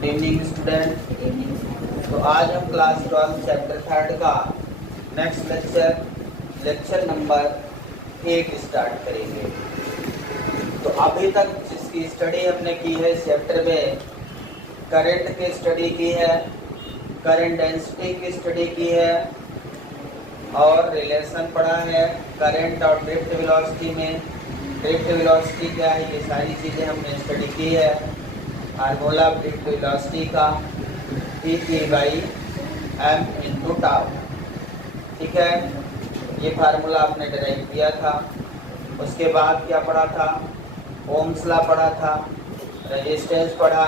Good evening student. तो आज हम क्लास 12 चैप्टर 3 का नेक्स्ट लेक्चर नंबर 1 स्टार्ट करेंगे। तो अभी तक जिसकी स्टडी हमने की है इस चैप्टर में करंट की स्टडी की है, करंट डेंसिटी की स्टडी की है और रिलेशन पढ़ा है करंट और ड्रिफ्ट वेलोसिटी में। ड्रिफ्ट वेलोसिटी क्या है ये सारी चीज़ें हमने स्टडी की है। फार्मूला ड्रिफ्ट वेलोसिटी का T/M इंटू टाउ, ठीक है, ये फार्मूला आपने डिराइव किया था। उसके बाद क्या पढ़ा था, ओम्स लॉ पढ़ा था, रेजिस्टेंस पढ़ा,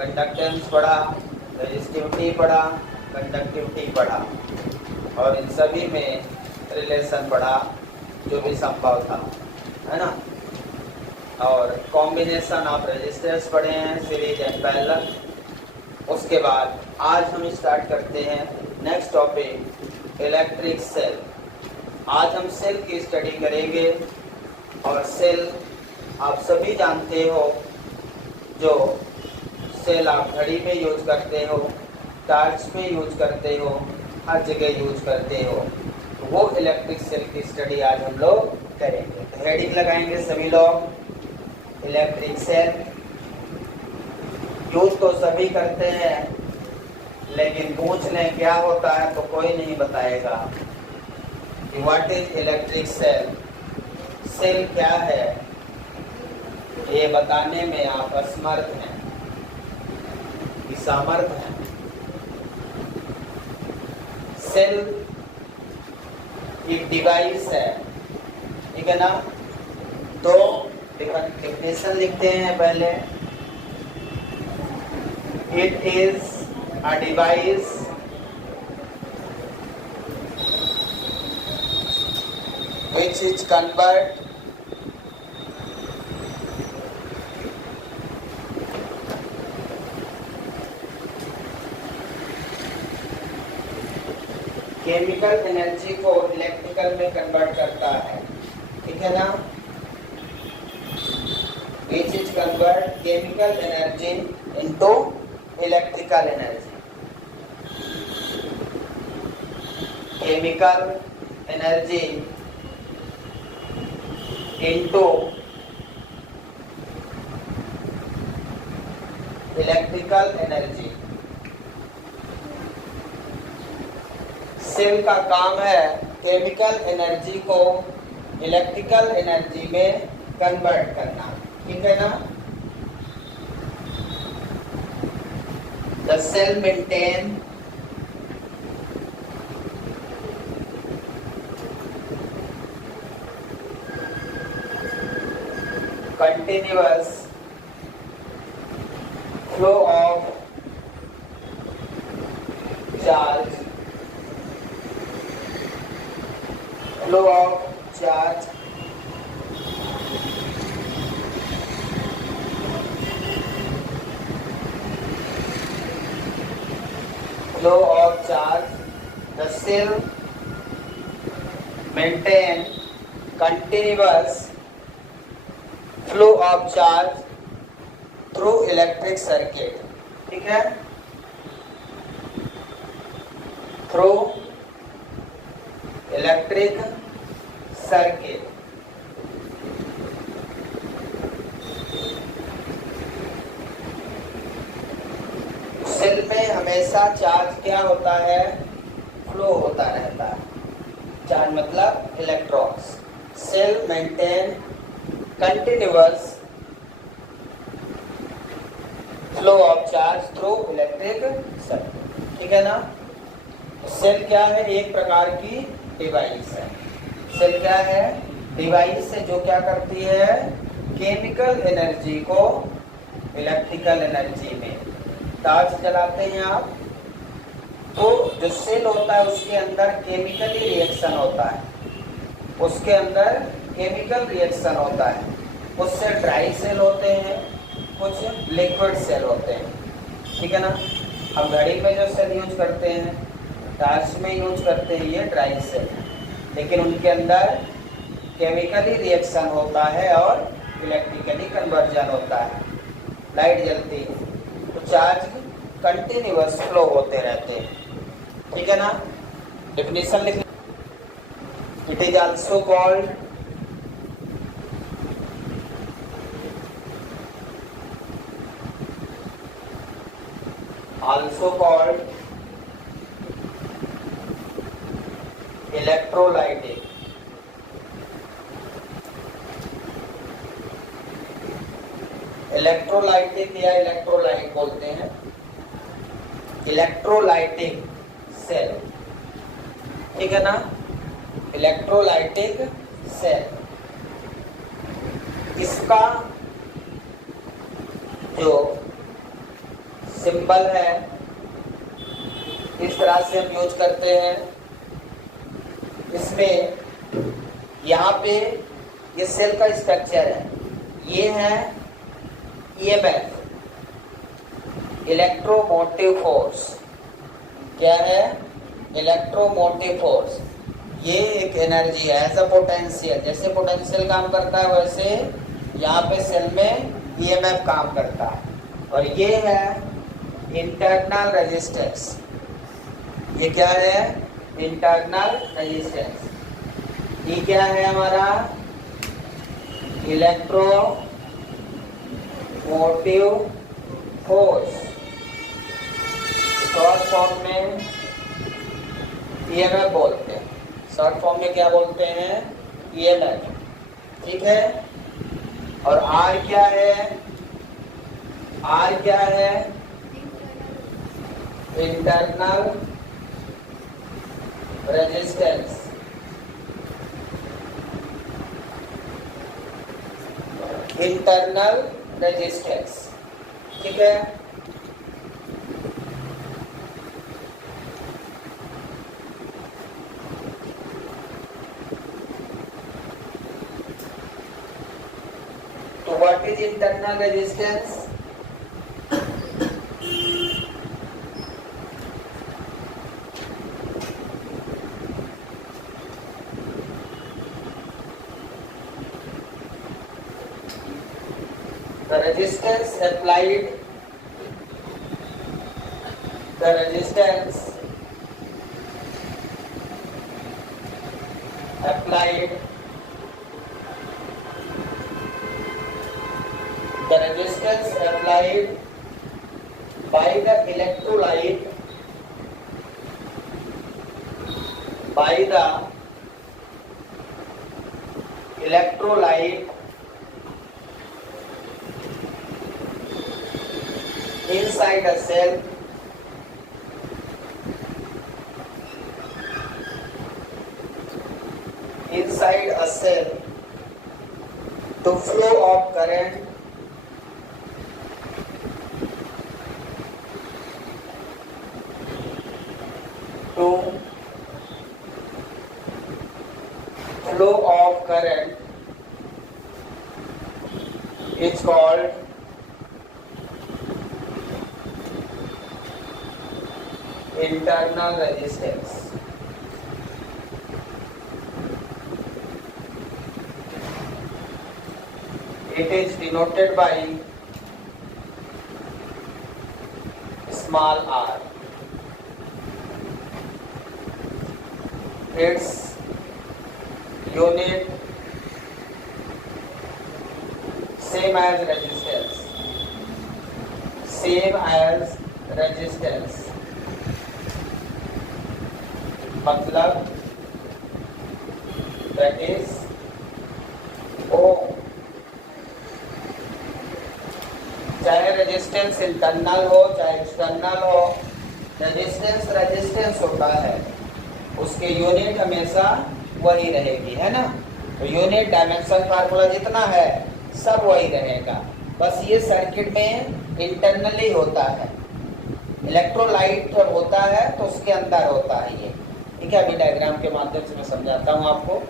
कंडक्टेंस पढ़ा, रेजिस्टिविटी पढ़ा, कंडक्टिविटी पढ़ा और इन सभी में रिलेशन पढ़ा जो भी संभव था, है ना। और कॉम्बिनेशन ऑफ रेजिस्टेंस पढ़े हैं, सीरीज एंड पैरेलल। उसके बाद आज हम स्टार्ट करते हैं नेक्स्ट टॉपिक इलेक्ट्रिक सेल। आज हम सेल की स्टडी करेंगे और सेल आप सभी जानते हो, जो सेल आप घड़ी में यूज करते हो, टॉर्च में यूज करते हो, हर जगह यूज करते हो, वो इलेक्ट्रिक सेल की स्टडी आज हम लोग करेंगे। तो हेडिंग लगाएंगे सभी लोग, इलेक्ट्रिक सेल। यूज तो सभी करते हैं लेकिन पूछ लें क्या होता है तो कोई नहीं बताएगा कि what is electric cell, cell क्या है, ये बताने में आप असमर्थ हैं कि सामर्थ हैं। सेल एक डिवाइस है, ठीक है ना। तो डेफिनेशन लिखते हैं पहले। It is a device which is convert chemical energy को इलेक्ट्रिकल में कन्वर्ट करता है, ठीक है ना। which is convert chemical energy into electrical energy। chemical energy into electrical energy। Cell का काम है केमिकल एनर्जी को इलेक्ट्रिकल एनर्जी में कन्वर्ट करना, ठीक है ना। The cell maintain continuous flow of charge, flow of charge flow of charge। The cell maintain continuous flow of charge through electric circuit, ठीक है, through electric circuit। सेल में हमेशा चार्ज क्या होता है, फ्लो होता रहता है। चार्ज मतलब electrons. Cell maintain continuous flow of charge through electric circuit, ठीक है ना। सेल क्या है, एक प्रकार की डिवाइस है। सेल क्या है, डिवाइस है जो क्या करती है, केमिकल एनर्जी को इलेक्ट्रिकल एनर्जी में। टॉर्च जलाते हैं आप तो जो सेल होता है उसके अंदर केमिकली रिएक्शन होता है, उसके अंदर केमिकल रिएक्शन होता है। कुछ सेल ड्राई सेल होते हैं, कुछ लिक्विड सेल होते हैं, ठीक है ना। हम घड़ी में जो सेल यूज करते हैं, टॉर्च में यूज करते हैं, ये ड्राई सेल, लेकिन उनके अंदर केमिकली रिएक्शन होता है और इलेक्ट्रिकली कन्वर्जन होता है, लाइट जलती है। तो चार्ज कंटिन्यूअस फ्लो होते रहते हैं, ठीक है ना। डेफिनेशन लिख, it is also called electrolytic. Electrolytic या इलेक्ट्रोलाइट बोलते हैं, इलेक्ट्रोलाइटिक सेल, ठीक है ना। इलेक्ट्रोलाइटिक सेल, इसका जो सिंबल है इस तरह से हम यूज करते हैं। इसमें यहाँ पे ये सेल का स्ट्रक्चर है, ये है ईएमएफ, इलेक्ट्रोमोटिव फोर्स। क्या है? Electromotive force. ये एक एनर्जी है, एज अ पोटेंशियल। जैसे पोटेंशियल काम करता है वैसे यहाँ पे सेल में ईएमएफ काम करता है। और ये है इंटरनल रेजिस्टेंस। ये क्या है? Internal resistance. ये क्या है हमारा? Electromotive force. शॉर्ट फॉर्म में ईएमएफ बोलते हैं। शॉर्ट फॉर्म में क्या बोलते हैं? ईएमएफ, ठीक है। और आर क्या है? आर क्या है? Internal resistance. इंटरनल रेजिस्टेंस, ठीक है। तो what is internal resistance? The resistance applied by the electrolyte inside a cell to flow of current is called internal resistance. It is denoted by small r. Its unit same as resistance. मतलब that is ओम। चाहे resistance internal हो चाहे external हो, resistance होता है, उसके unit हमेशा वही रहेगी, है ना। तो यूनिट डायमेंशन फार्मूला जितना है सब वही रहेगा, बस ये सर्किट में इंटरनली होता है। इलेक्ट्रोलाइट जब होता है तो उसके अंदर होता है ये, ठीक है। अभी डायग्राम के माध्यम से मैं समझाता हूँ आपको।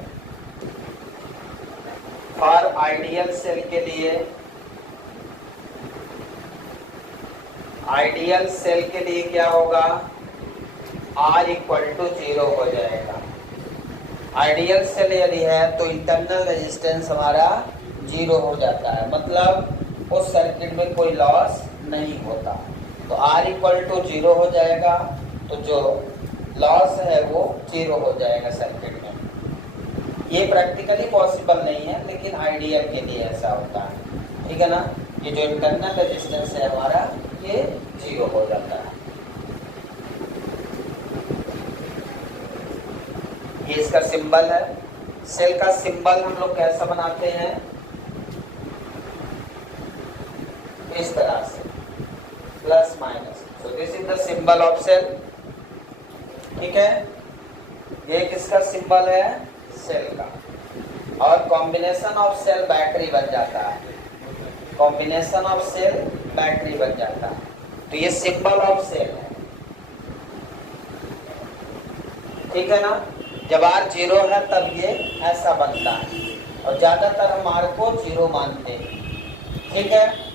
फॉर आइडियल सेल के लिए, आइडियल सेल के लिए क्या होगा? R = 0 हो जाएगा। आइडियल सेल यदि है तो इंटरनल रेजिस्टेंस हमारा 0 हो जाता है, मतलब उस सर्किट में कोई लॉस नहीं होता। तो R इक्वल टू 0 हो जाएगा, तो जो लॉस है वो 0 हो जाएगा सर्किट में। ये प्रैक्टिकली पॉसिबल नहीं है, लेकिन आइडिया के लिए ऐसा होता है, ठीक है ना। ये जो इंटरनल रेजिस्टेंस है हमारा, ये 0 हो जाता है। ये इसका सिंबल है। सेल का सिंबल हम लोग कैसा बनाते हैं, इस तरह से, plus minus. So this is the symbol of cell, ठीक है। ये किसका सिंबल है, सेल का। और कॉम्बिनेशन ऑफ सेल बैटरी बन जाता है, कॉम्बिनेशन ऑफ सेल बैटरी बन जाता है। तो ये सिंबल ऑफ सेल है, ठीक है ना। जब R 0 है तब ये ऐसा बनता है, और ज्यादातर हम R को 0 मानते हैं, ठीक है।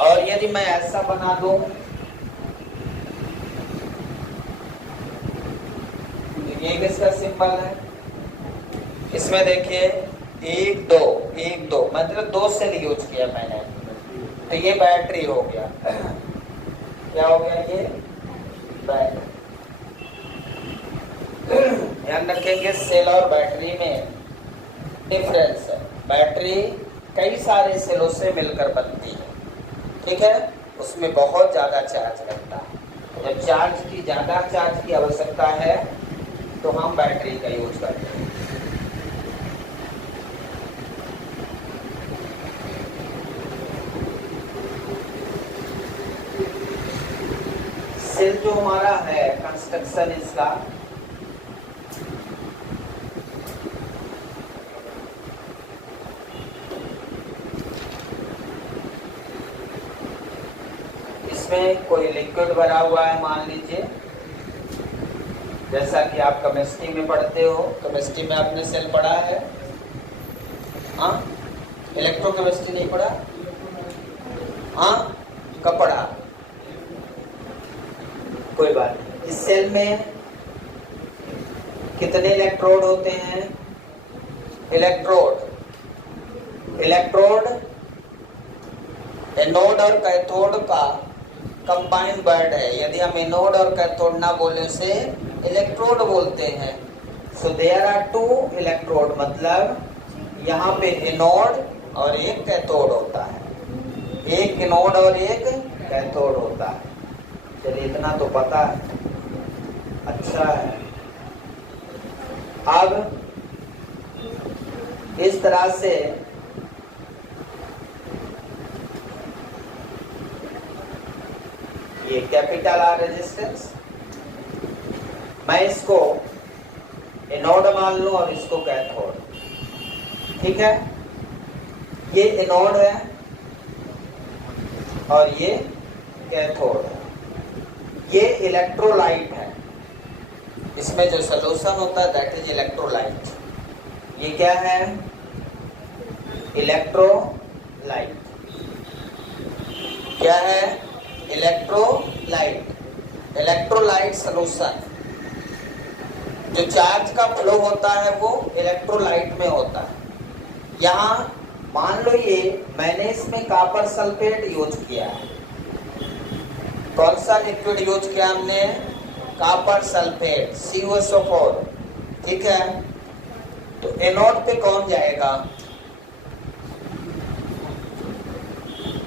और यदि मैं ऐसा बना दूं, तो ये किसका सिंबल है, इसमें देखिए 1 2 1 2, मतलब 2 सेल यूज किया मैंने, तो ये बैटरी हो गया। क्या हो गया, ये बैटरी। ध्यान रखेंगे सेल और बैटरी में डिफरेंस है। बैटरी कई सारे सेलों से मिलकर बनती है, ठीक है। उसमें बहुत ज्यादा चार्ज रहता है। जब ज्यादा चार्ज की आवश्यकता है तो हम बैटरी का यूज करते हैं। सेल जो हमारा है कंस्ट्रक्शन इसका, इसमें कोई लिक्विड भरा हुआ है, मान लीजिए, जैसा कि आप केमिस्ट्री में पढ़ते हो। केमिस्ट्री में आपने सेल पढ़ा है, हाँ। इलेक्ट्रोकेमिस्ट्री नहीं पढ़ा, हाँ, कब पढ़ा, कोई बात नहीं। इस सेल में कितने इलेक्ट्रोड होते हैं, इलेक्ट्रोड एनोड और कैथोड का कंबाइंड वर्ड है। यदि हम एनोड और कैथोड ना बोले उसे इलेक्ट्रोड बोलते हैं। सो देयर आर 2 इलेक्ट्रोड, मतलब यहाँ पे एनोड और एक कैथोड होता है, एक एनोड और एक कैथोड होता है। चलिए इतना तो पता है, अच्छा है। अब इस तरह से ये कैपिटल R रेजिस्टेंस, मैं इसको एनोड मान लूं और इसको कैथोड, ठीक है। ये एनोड है और ये कैथोड है। ये इलेक्ट्रोलाइट है, इसमें जो सॉल्यूशन होता है दैट इज इलेक्ट्रोलाइट। ये क्या है, इलेक्ट्रोलाइट। क्या है, इलेक्ट्रोलाइट। इलेक्ट्रोलाइट सॉल्यूशन, जो चार्ज का फ्लो होता है वो इलेक्ट्रोलाइट में होता है। यहाँ मान लो ये मैंने इसमें कॉपर सल्फेट यूज किया है। कौन सा लिक्विड यूज किया हमने, कॉपर सल्फेट CuSO4, ठीक है। तो एनोड पे कौन जाएगा,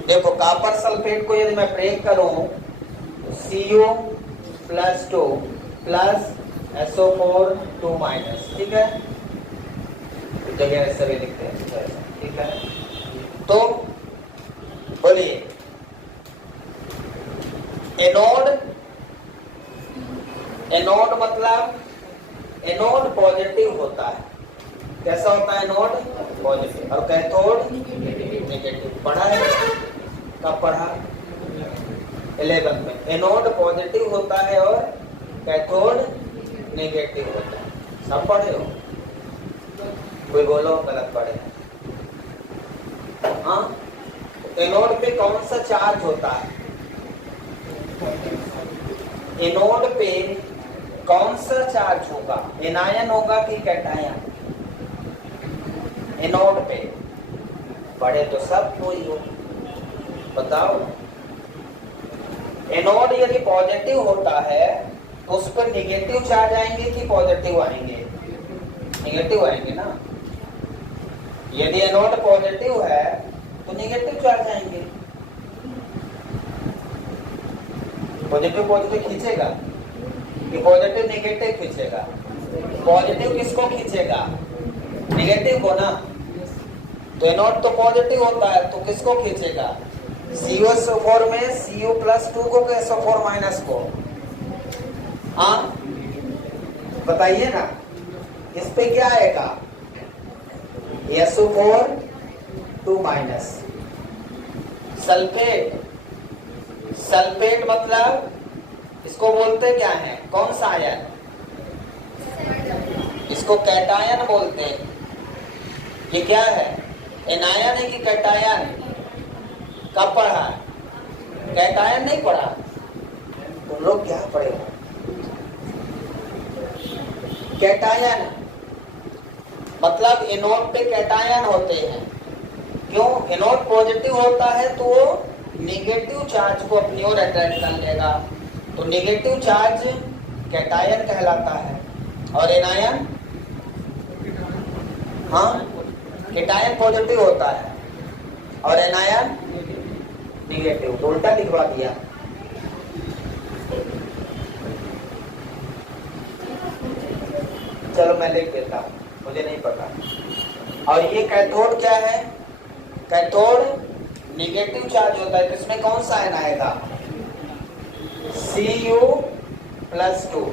देखो कॉपर सल्फेट को यदि मैं ब्रेक करूं तो Cu+2 प्लस SO4 2-, ठीक है। जगह ऐसे भी लिखते हैं, ठीक है। तो बोलिए, एनोड मतलब एनोड पॉजिटिव होता है। कैसा होता है एनोड, पॉजिटिव, और कैथोड नेगेटिव। पढ़ा है, कब पढ़ा, 11 में। एनोड पॉजिटिव होता है और कैथोड नेगेटिव होता है, सब पढ़े हो। कोई बोलो गलत पढ़े, हाँ। एनोड पे कौन सा चार्ज होता है, एनोड पे कौन सा चार्ज होगा, एनायन होगा कि कैटायन, एनोड पे। पढ़े तो सब कोई हो, बताओ। एनोड यदि पॉजिटिव होता है तो उस पर निगेटिव चार्ज आएंगे कि पॉजिटिव आएंगे? निगेटिव आएंगे ना। यदि एनोड पॉजिटिव है तो निगेटिव चार्ज आएंगे। पॉजिटिव पॉजिटिव खींचेगा कि पॉजिटिव निगेटिव खींचेगा? पॉजिटिव किसको खींचेगा? निगेटिव को ना। तो एनोड तो पॉजिटिव होता है तो किसको खींचेगा? CuSO4 में Cu+2 को कि SO4- को? हाँ बताइए ना, इस पे क्या आएगा? SO4 2-। सल्फेट, सल्फेट मतलब इसको बोलते क्या है? कौन सा आयन? इसको कैटायन बोलते हैं। ये क्या है? एनायन है कि कैटायन? कब पढ़ा? कैटायन नहीं पढ़ा? तुम लोग क्या पढ़े हो? कैटायन मतलब एनोड पे कैटायन होते हैं। क्यों? एनोड पॉजिटिव होता है तो वो नेगेटिव चार्ज को अपनी ओर अट्रैक्ट कर लेगा, तो नेगेटिव चार्ज कैटायन कहलाता है। और एनायन, हाँ कैटायन पॉजिटिव होता है और एनायन निगेटिव। तो उल्टा लिखवा दिया। चलो मैं लिख देता हूं, मुझे नहीं पता। और ये कैथोड क्या है? कैथोड निगेटिव चार्ज होता है तो इसमें कौन सा आयन आएगा? Cu+2।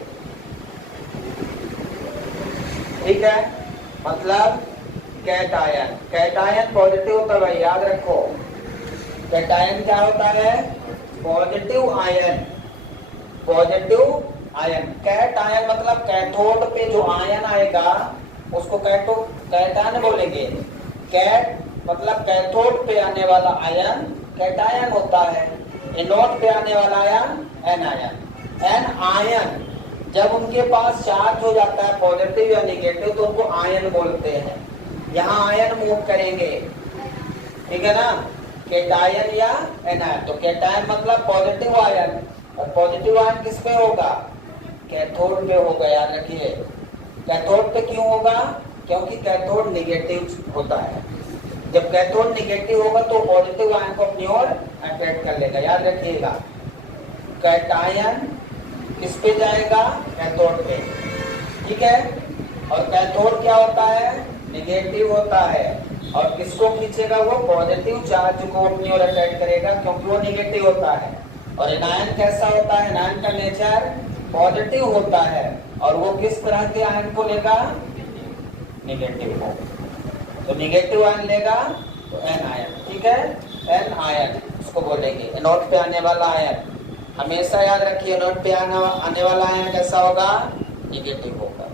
ठीक है, मतलब कैटायन। कैटायन पॉजिटिव होता है भाई, याद रखो। कैटायन क्या होता है? Positive ion. Positive ion. Cation मतलब कैथोड पे जो आयन आएगा उसको कैटायन बोलेंगे। कैट मतलब कैथोड पे आने वाला आयन कैटायन होता है। एनोड पे आने वाला आयन एनायन। एन आयन जब उनके पास चार्ज हो जाता है पॉजिटिव या निगेटिव तो उनको आयन बोलते हैं। यहाँ आयन मूव करेंगे, ठीक है ना, कैटायन या एनायन। तो कैटायन मतलब पॉजिटिव आयन, और पॉजिटिव आयन किस पे होगा? कैथोड पे होगा, याद रखिए। कैथोड पे क्यों होगा? क्योंकि कैथोड निगेटिव होता है। जब कैथोड निगेटिव होगा तो पॉजिटिव आयन को अपनी ओर अट्रैक्ट कर लेगा, याद रखिएगा। कैटायन किस पे जाएगा? कैथोड पे, ठीक है। और कैथोड क्या होता है? निगेटिव होता है। और किसको खींचेगा? वो पॉजिटिव चार्ज को अपनी ओर अट्रैक्ट करेगा क्योंकि वो निगेटिव होता है। और एनायन कैसा होता है? एनायन का नेचर पॉजिटिव होता है और वो किस तरह के आयन को लेगा? निगेटिव को। तो निगेटिव आयन लेगा तो एन आयन, ठीक है। एन आयन उसको बोलेंगे, एनोड पे आने वाला आयन। हमेशा याद रखिए, एनोड पे आने वाला आयन कैसा होगा? निगेटिव होगा।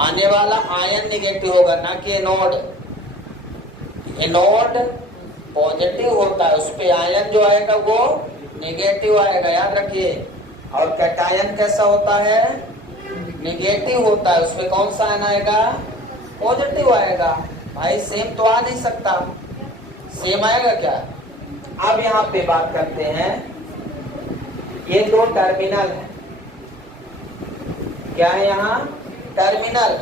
आने वाला आयन निगेटिव होगा, ना कि एनोड। एनोड पॉजिटिव होता है, उस पे आयन जो आएगा वो निगेटिव आएगा, याद रखिए। और कैटायन कैसा होता है? निगेटिव होता है, उसमें कौन सा आयन आएगा? पॉजिटिव आएगा। भाई सेम तो आ नहीं सकता, सेम आएगा क्या? अब यहाँ पे बात करते हैं, ये दो टर्मिनल है, क्या है यहाँ? टर्मिनल।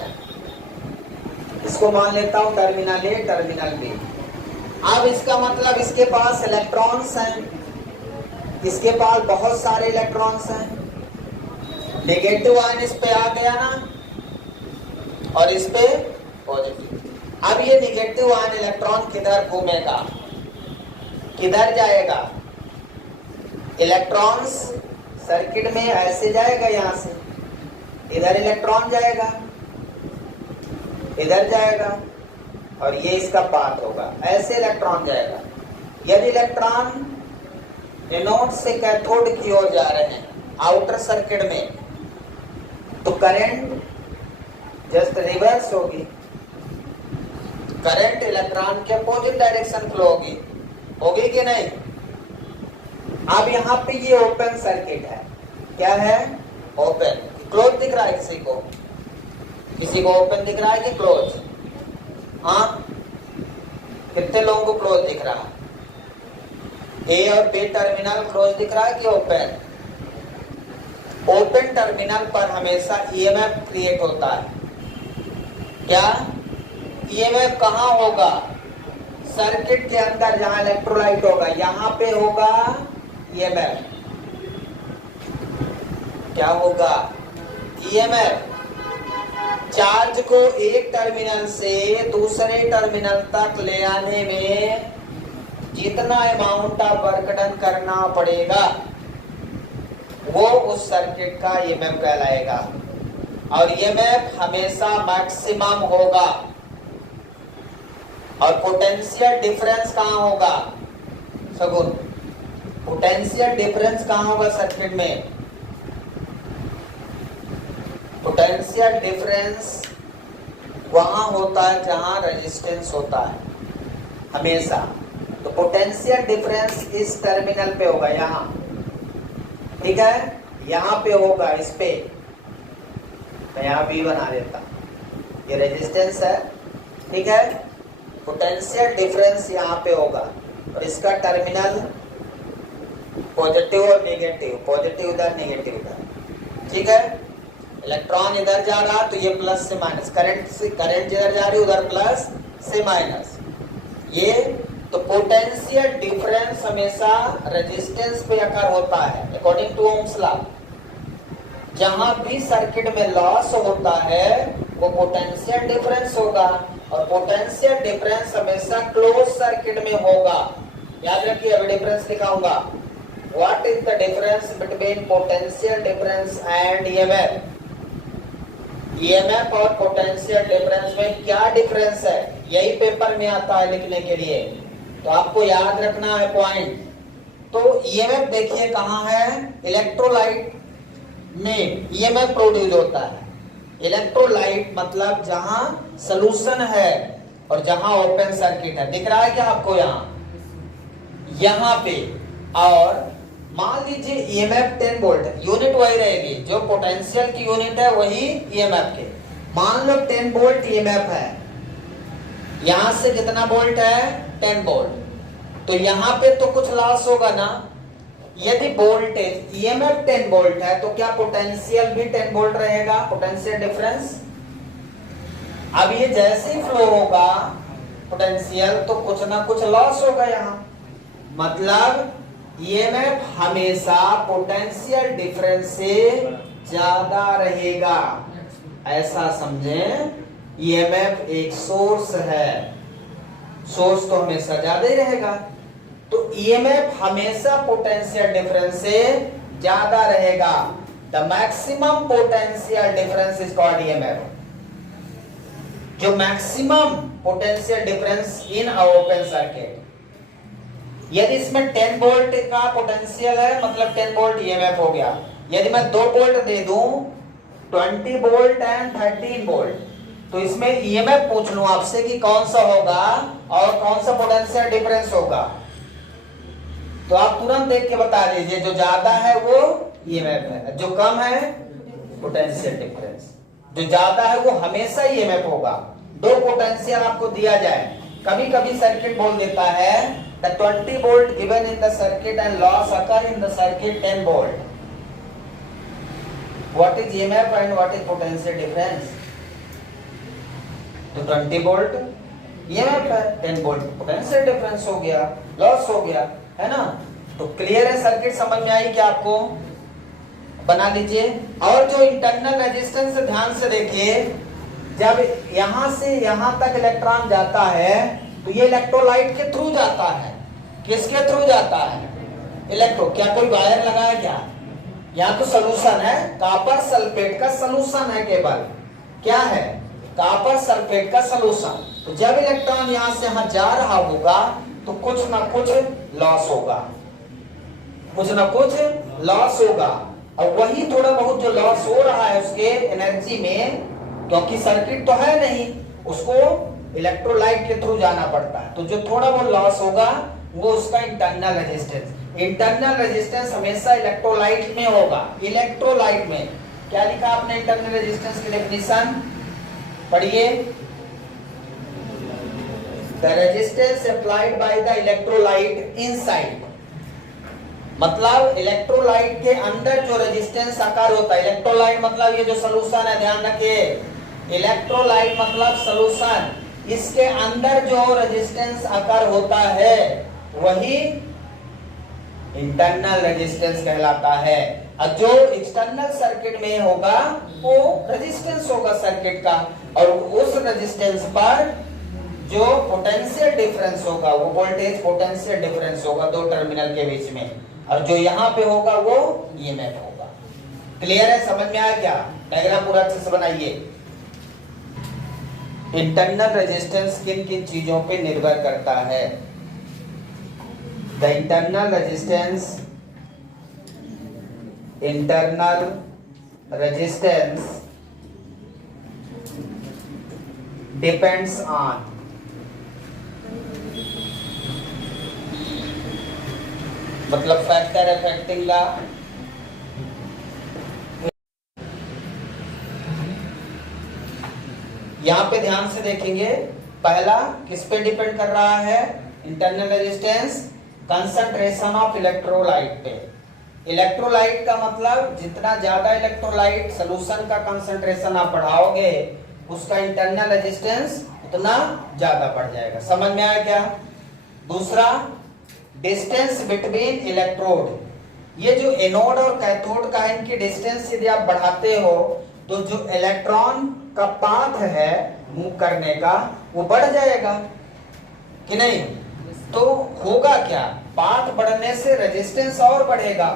इसको मान लेता हूं टर्मिनल ए, टर्मिनल बी। अब इसका मतलब इसके पास इलेक्ट्रॉन्स हैं, इसके पास बहुत सारे इलेक्ट्रॉन्स हैं। नेगेटिव आयन इस पे आ गया ना, और इस पे पॉजिटिव। अब ये नेगेटिव आयन इलेक्ट्रॉन किधर घूमेगा? किधर जाएगा? इलेक्ट्रॉन्स सर्किट में ऐसे जाएगा, यहां से इधर इलेक्ट्रॉन जाएगा, इधर जाएगा, और ये इसका पाथ होगा, ऐसे इलेक्ट्रॉन जाएगा। यदि इलेक्ट्रॉन एनोड से कैथोड की ओर जा रहे हैं आउटर सर्किट में, तो करंट जस्ट रिवर्स होगी। करंट इलेक्ट्रॉन के अपोजिट डायरेक्शन फ्लो होगी, होगी कि नहीं? अब यहाँ पे ये ओपन सर्किट है, क्या है? ओपन। क्लोज दिख रहा है किसी को? किसी को ओपन दिख रहा है कि क्लोज? हाँ, कितने लोगों को क्लोज दिख रहा है? ए और बी टर्मिनल क्लोज दिख रहा है कि ओपन? ओपन टर्मिनल पर हमेशा ईएमएफ क्रिएट होता है। क्या ईएमएफ कहां होगा? सर्किट के अंदर जहां इलेक्ट्रोलाइट होगा यहां पे होगा ईएमएफ। क्या होगा? ईएमएफ। चार्ज को एक टर्मिनल से दूसरे टर्मिनल तक ले आने में जितना अमाउंट ऑफ वर्क डन करना पड़ेगा वो उस सर्किट का ईएमएफ कहलाएगा। और ईएमएफ हमेशा मैक्सिमम होगा। और पोटेंशियल डिफरेंस कहां होगा? सगुन, पोटेंशियल डिफरेंस कहां होगा सर्किट में? पोटेंशियल डिफरेंस वहां होता है जहां रेजिस्टेंस होता है हमेशा। तो पोटेंशियल डिफरेंस इस टर्मिनल पे होगा, यहां, ठीक है, यहां पे होगा, इस पे। मैं यहां भी बना देता, ये रेजिस्टेंस है, ठीक है। पोटेंशियल डिफरेंस यहां पे होगा और इसका टर्मिनल पॉजिटिव और नेगेटिव, पॉजिटिव इधर नेगेटिव इधर, ठीक है। इलेक्ट्रॉन इधर जा रहा तो ये प्लस से माइनस, करंट जिधर जा रही उधर प्लस से माइनस। ये तो पोटेंशियल डिफरेंस हमेशा रेजिस्टेंस पे अकर होता है अकॉर्डिंग टू ओम्स लॉ। जहां भी सर्किट में लॉस होता है वो पोटेंशियल डिफरेंस होगा और पोटेंशियल डिफरेंस हमेशा क्लोज सर्किट में होगा। याद रखिए, अभी डिफरेंस लिखाऊंगा। What is the difference between potential difference and EMF? EMF और पोटेंशियल डिफरेंस में क्या डिफरेंस है, यही पेपर में आता है लिखने के लिए, तो आपको याद रखना है पॉइंट। तो ईएमएफ देखिए कहां है? इलेक्ट्रोलाइट में ईएमएफ प्रोड्यूस होता है। इलेक्ट्रोलाइट मतलब जहां सॉल्यूशन है और जहां ओपन सर्किट है। दिख रहा है क्या आपको? यहां पे। और मान लीजिए ईएमएफ 10 वोल्ट, यूनिट वही रहेगी, जो पोटेंशियल की यूनिट है वही ईएमएफ के। मान लो 10 वोल्ट ईएमएफ है, यहां से कितना वोल्ट है? 10 वोल्ट। तो यहां पे तो कुछ लॉस होगा ना। यदि वोल्टेज ईएमएफ 10 वोल्ट है तो क्या पोटेंशियल भी 10 वोल्ट रहेगा? Potential difference. अब ये जैसे ही फ्लो होगा पोटेंशियल तो कुछ ना कुछ लॉस होगा यहां। मतलब ईएमएफ हमेशा पोटेंशियल डिफरेंस से ज्यादा रहेगा, ऐसा समझें। ईएमएफ एक सोर्स है, सोर्स तो हमेशा ज्यादा ही रहेगा। तो ईएमएफ हमेशा पोटेंशियल डिफरेंस से ज्यादा रहेगा। The maximum potential difference is called EMF. जो maximum potential difference in a open circuit. यदि इसमें 10 वोल्ट का पोटेंशियल है मतलब 10 वोल्ट ईएमएफ हो गया। यदि मैं 2 वोल्ट दे दूं 20 वोल्ट एंड 13 वोल्ट, तो इसमें ईएमएफ पूछ लूं आपसे कि कौन सा होगा और कौन सा पोटेंशियल डिफरेंस होगा, तो आप तुरंत देख के बता दीजिए। जो ज्यादा है वो ईएमएफ है, जो कम है पोटेंशियल डिफरेंस। जो ज्यादा है वो हमेशा ईएमएफ होगा। 2 पोटेंशियल आपको दिया जाए, कभी कभी सर्किट बोल देता है the 20 volt given in the circuit and loss occur in the circuit 10 volt. What is EMF and what is potential difference? तो 20 volt EMF है, 10 volt potential difference हो गया, लॉस हो गया, है ना। तो क्लियर है सर्किट, समझ में आई क्या आपको? बना लीजिए। और जो इंटरनल रेजिस्टेंस ध्यान से देखिए, जब यहां से यहां तक इलेक्ट्रॉन जाता है तो ये इलेक्ट्रोलाइट के थ्रू जाता है। किसके थ्रू जाता है? इलेक्ट्रो। क्या कोई वायर लगा है क्या? यहाँ तो सोल्यूशन है, कॉपर सल्फेट का सोल्यूशन है केवल। क्या है? कॉपर सल्फेट का सोल्यूशन। तो जब इलेक्ट्रॉन यहां से यहां जा रहा होगा तो कुछ ना कुछ लॉस होगा, कुछ ना कुछ लॉस होगा। और वही थोड़ा बहुत जो लॉस हो रहा है उसके एनर्जी में, क्योंकि सर्किट तो है नहीं, उसको इलेक्ट्रोलाइट के थ्रू जाना पड़ता है। तो जो थोड़ा बहुत लॉस होगा वो उसका इंटरनल रेजिस्टेंस। इंटरनल रेजिस्टेंस हमेशा इलेक्ट्रोलाइट में होगा। इलेक्ट्रोलाइट में क्या लिखा आपने इंटरनल रेजिस्टेंस की डेफिनेशन? पढ़िए। The resistance applied by the electrolyte inside मतलब इलेक्ट्रोलाइट के अंदर जो रेजिस्टेंस आकार होता है, इलेक्ट्रोलाइट मतलब ये जो सॉल्यूशन है, ध्यान रखिए, इलेक्ट्रोलाइट मतलब सॉल्यूशन, इसके अंदर जो रेजिस्टेंस आकार होता है वही इंटरनल रेजिस्टेंस कहलाता है। और जो एक्सटर्नल सर्किट में होगा वो रेजिस्टेंस होगा सर्किट का, और उस रेजिस्टेंस पर जो पोटेंशियल डिफरेंस होगा वो वोल्टेज पोटेंशियल डिफरेंस होगा दो टर्मिनल के बीच में, और जो यहां पे होगा वो ईएमएफ होगा। क्लियर है, समझ में आया क्या? डायग्राम पूरा अच्छे से बनाइए। इंटरनल रेजिस्टेंस किन किन चीजों पे निर्भर करता है? The internal resistance depends on मतलब फैक्टर अफेक्टिंग द यहां पे ध्यान से देखेंगे, पहला किस पे डिपेंड कर रहा है? Internal resistance concentration of electrolyte पे। इलेक्ट्रोलाइट का मतलब जितना ज्यादा इलेक्ट्रोलाइट सॉल्यूशन का कंसंट्रेशन आप बढ़ाओगे उसका इंटरनल रेजिस्टेंस उतना ज्यादा बढ़ जाएगा। समझ में आया क्या? दूसरा, डिस्टेंस बिटवीन इलेक्ट्रोड, ये जो एनोड और कैथोड का है इनकी डिस्टेंस यदि आप बढ़ाते हो तो जो इलेक्ट्रॉन का पाथ है मूव करने का वो बढ़ जाएगा कि नहीं? तो होगा क्या? पाथ बढ़ने से रेजिस्टेंस और बढ़ेगा,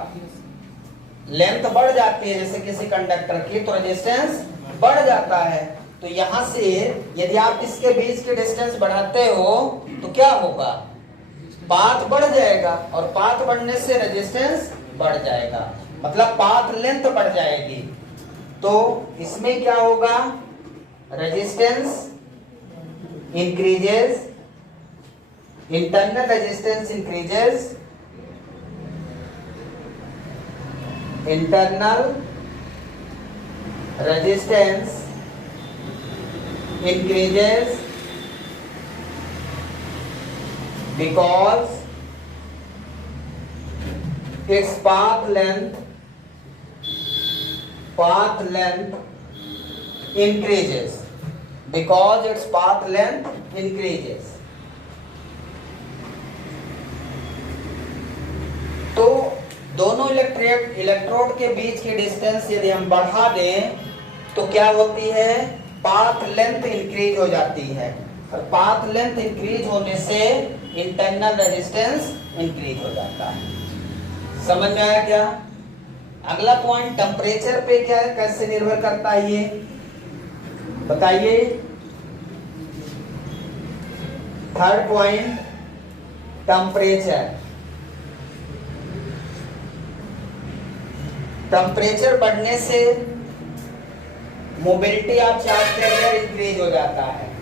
लेंथ बढ़ जाती है जैसे किसी कंडक्टर की तो रेजिस्टेंस बढ़ जाता है। तो यहां से यदि आप इसके बीच के डिस्टेंस बढ़ाते हो तो क्या होगा? पाथ बढ़ जाएगा, और पाथ बढ़ने से रेजिस्टेंस बढ़ जाएगा, मतलब पाथ लेंथ बढ़ जाएगी। तो इसमें क्या होगा? Resistance increases, internal resistance increases, internal resistance increases because its path length increases, because its path length increases। तो दोनों इलेक्ट्रोड के बीच की डिस्टेंस यदि हम बढ़ा दें तो क्या होती है? पाथ लेंथ इंक्रीज हो जाती है, और पाथ लेंथ इंक्रीज होने से इंटरनल रेजिस्टेंस इंक्रीज हो जाता है। समझ में आया क्या? अगला पॉइंट, टेम्परेचर पे क्या कैसे निर्भर करता है ये बताइए। Third point, temperature. टेम्परेचर बढ़ने से mobility of charge carrier increase हो जाता है।